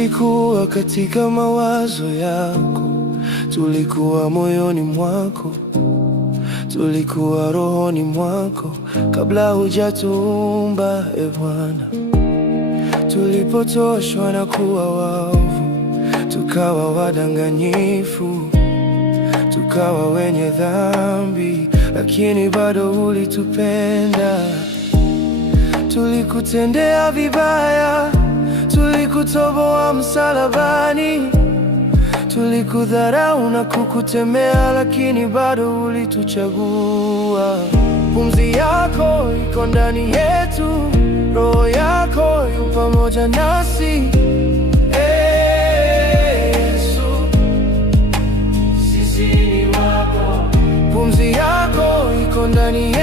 Tulikuwa katika mawazo yako, tulikuwa moyoni mwako, tulikuwa rohoni mwako kabla hujatuumba, e Bwana. Tulipotoshwa na kuwa waovu, tukawa wadanganyifu, tukawa wenye dhambi, lakini bado ulitupenda. Tulikutendea vibaya, tulikutoboa msalabani, tulikudharau na kukutemea, lakini bado ulituchagua. Pumzi yako iko ndani yetu, Roho yako yu pamoja nasi. Yesu, sisi ni wako. Pumzi yako iko ndani yetu,